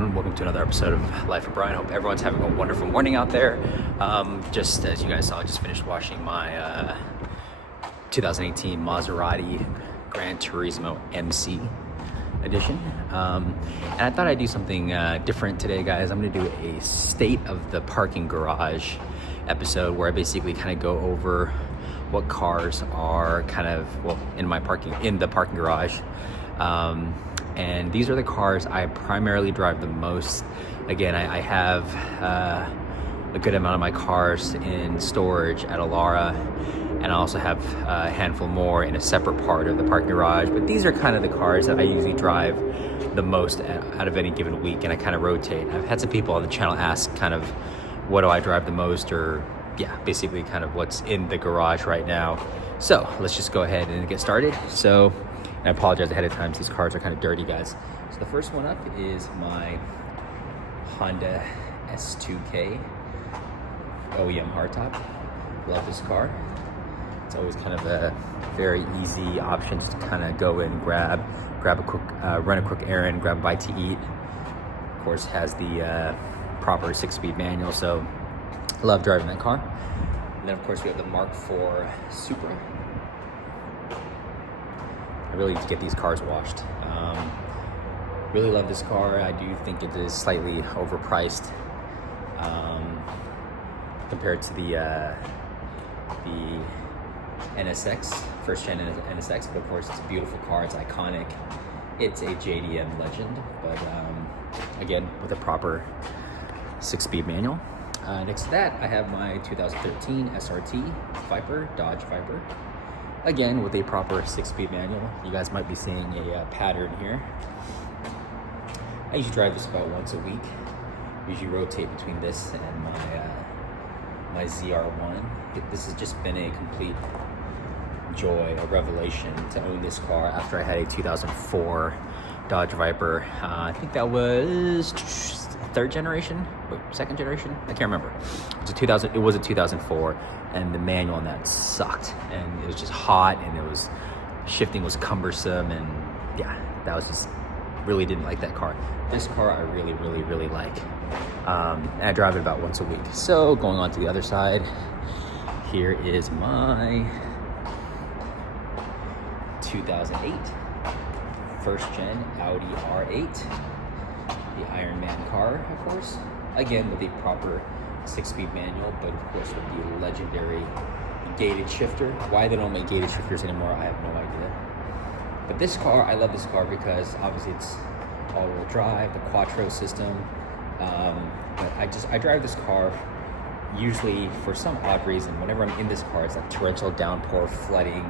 everyone, welcome to another episode of Life of Brian. Hope everyone's having a wonderful morning out there. Just as you guys saw, I just finished washing my 2018 Maserati Gran Turismo MC edition, and I thought I'd do something different today, guys. I'm going to do a state of the parking garage episode where I basically kind of go over what cars are kind of in the parking garage. And these are the cars I primarily drive the most. Again, I have a good amount of my cars in storage at Alara, and I also have a handful more in a separate part of the parking garage. But these are kind of the cars that I usually drive the most out of any given week, and I kind of rotate. I've had some people on the channel ask kind of what do I drive the most, or basically kind of what's in the garage right now. So let's just go ahead and get started. And I apologize ahead of time, these cars are kind of dirty, guys. So the first one up is my Honda S2K OEM hardtop. Love this car. It's always kind of a very easy option just to kind of go in, grab a quick, run a quick errand, grab a bite to eat. Of course, has the proper 6-speed manual, so I love driving that car. And then of course we have the Mark IV Supra. I really need to get these cars washed. Really love this car. I do think it is slightly overpriced compared to the NSX, first gen NSX, but of course it's a beautiful car, it's iconic. It's a JDM legend, but again, with a proper 6-speed manual. Next to that, I have my 2013 SRT Viper, Dodge Viper. Again, with a proper 6-speed manual. You guys might be seeing a pattern here. I usually drive this about once a week. Usually rotate between this and my ZR1. This has just been a complete joy, a revelation to own this car after I had a 2004 Dodge Viper. I think that was second generation? I can't remember. It was a 2004, and the manual on that sucked, and it was just hot, and shifting was cumbersome, and that was just, really didn't like that car. This car I really, really, really like. And I drive it about once a week. So going on to the other side, here is my 2008 first gen Audi R8. The Iron Man car, of course, again with a proper 6-speed manual, but of course with the legendary gated shifter. Why they don't make gated shifters anymore, I have no idea. But this car, I love this car because obviously it's all-wheel drive, the Quattro system. But I drive this car usually for some odd reason. Whenever I'm in this car, it's like torrential downpour, flooding,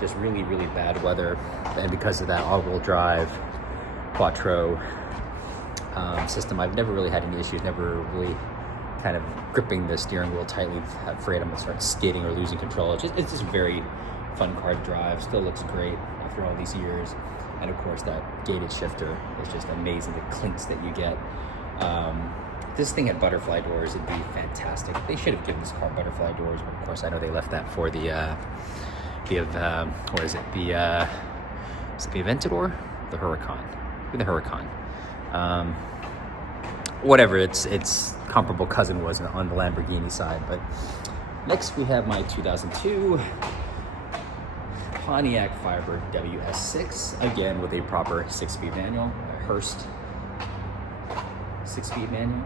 just really, really bad weather. And because of that all-wheel drive Quattro system, I've never really had any issues, never really kind of gripping the steering wheel tightly, afraid I'm gonna start skidding or losing control. It's just a very fun car to drive, still looks great after all these years. And of course that gated shifter is just amazing, the clinks that you get. This thing had butterfly doors, it'd be fantastic. They should have given this car butterfly doors, but of course I know they left that for the Aventador? The Huracan. Whatever its comparable cousin was on the Lamborghini side. But next we have my 2002 Pontiac Firebird WS6, again with a proper 6-speed manual, a Hurst 6-speed manual.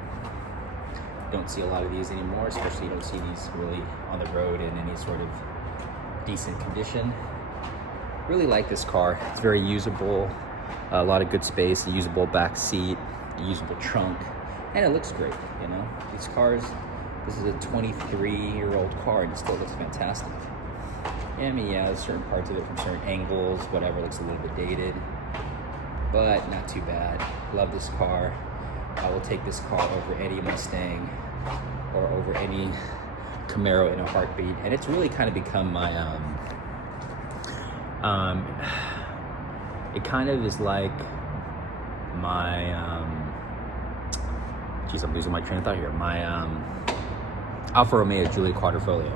Don't see a lot of these anymore, especially you don't see these really on the road in any sort of decent condition. Really like this car. It's very usable, a lot of good space, a usable back seat, a usable trunk, and it looks great, you know. These cars, this is a 23-year-old car and it still looks fantastic. I mean, certain parts of it from certain angles, whatever, looks a little bit dated, but not too bad. Love this car. I will take this car over any Mustang or over any Camaro in a heartbeat, and it's really kind of become my it kind of is like my I'm losing my train of thought here. My Alfa Romeo Giulia Quadrifoglio.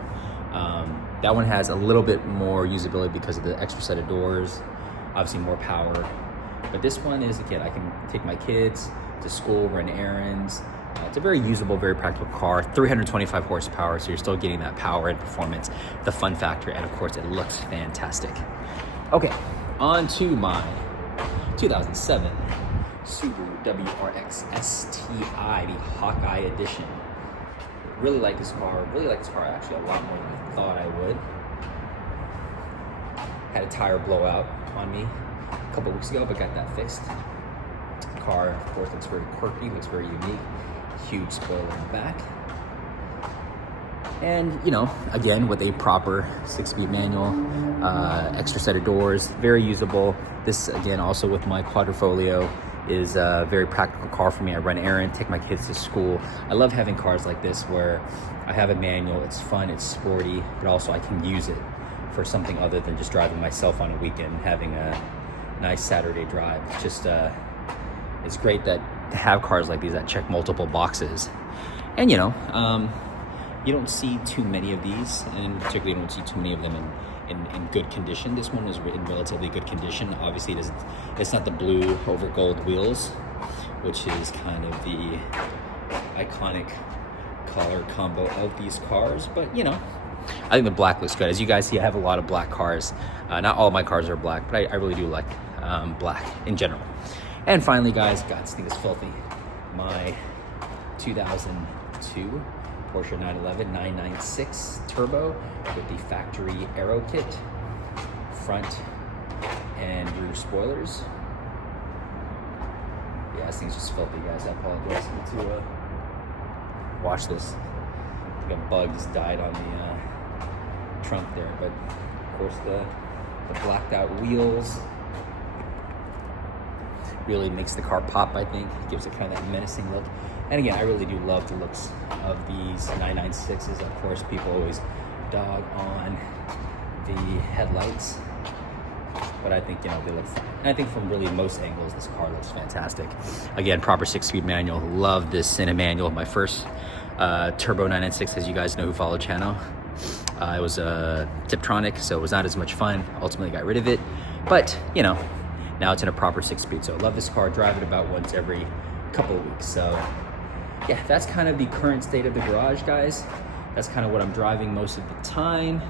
That one has a little bit more usability because of the extra set of doors, obviously more power. But this one is, again, I can take my kids, to school, run errands. It's a very usable, very practical car. 325 horsepower, so you're still getting that power and performance, the fun factor, and of course, it looks fantastic. Okay, on to my 2007 Subaru WRX STI, the Hawkeye Edition. Really like this car. Really like this car actually a lot more than I thought I would. Had a tire blowout on me a couple weeks ago, but got that fixed. The car, of course, looks very quirky, looks very unique. Huge spoiler in the back. And, you know, again, with a proper 6-speed manual, extra set of doors, very usable. This, again, also with my quadrifolio, is a very practical car for me. I run errands, take my kids to school. I love having cars like this where I have a manual, it's fun, it's sporty, but also I can use it for something other than just driving myself on a weekend, having a nice Saturday drive. Just, it's great that to have cars like these that check multiple boxes. And, you know, you don't see too many of these, and particularly you don't see too many of them in good condition. This one is in relatively good condition. Obviously, it's not the blue over gold wheels, which is kind of the iconic color combo of these cars. But, you know, I think the black looks good. As you guys see, I have a lot of black cars. Not all my cars are black, but I really do like black in general. And finally, guys, God, this thing is filthy. My 2002 Porsche 911 996 Turbo with the factory aero kit, front and rear spoilers. Yeah, this thing's just filthy, guys. I apologize. I need to wash this. I think a bug just died on the trunk there, but of course the blacked out wheels really makes the car pop, I think. Gives it kind of that menacing look. And again, I really do love the looks of these 996s. Of course, people always dog on the headlights, but I think, you know, they look fine. And I think from really most angles, this car looks fantastic. Again, proper 6-speed manual. Love this in a manual. My first Turbo 996, as you guys know who follow the channel. It was a Tiptronic, so it was not as much fun. Ultimately got rid of it, but, you know, now it's in a proper 6-speed. So I love this car, drive it about once every couple of weeks. So yeah, that's kind of the current state of the garage, guys. That's kind of what I'm driving most of the time.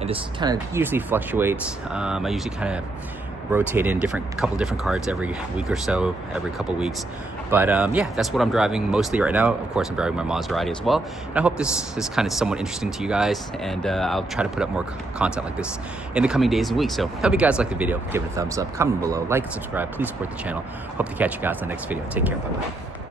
And this kind of usually fluctuates. I usually kind of rotate in couple different cars every week or so, every couple weeks. But yeah, that's what I'm driving mostly right now. Of course, I'm driving my Maserati as well. And I hope this is kind of somewhat interesting to you guys. And I'll try to put up more content like this in the coming days and weeks. So hope you guys like the video. Give it a thumbs up, comment below, like and subscribe. Please support the channel. Hope to catch you guys in the next video. Take care. Bye-bye.